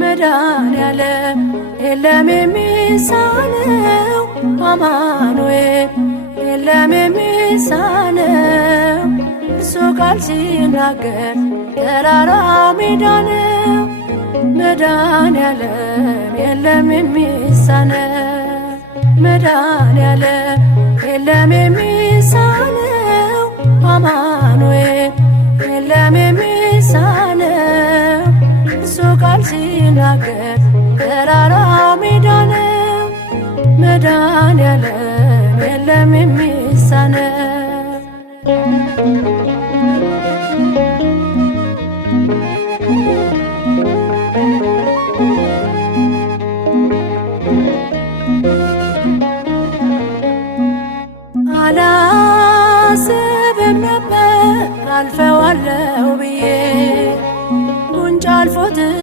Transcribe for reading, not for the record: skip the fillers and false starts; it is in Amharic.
መድኃኔዓለም የለም የሚሳነው አማኑኤል የለም የሚሳነው እሱ ቃል ሲናገር ተራራው ሜዳ ነው። መድኃኔዓለም የለም የሚሳነው መድኃኔዓለም የለም የሚሳነው አማኑኤል የለም የሚሳነው እሱ ቃል ሲናገር ተራራው ሜዳ ነው። መድኃኔዓለም የለም የሚሳነው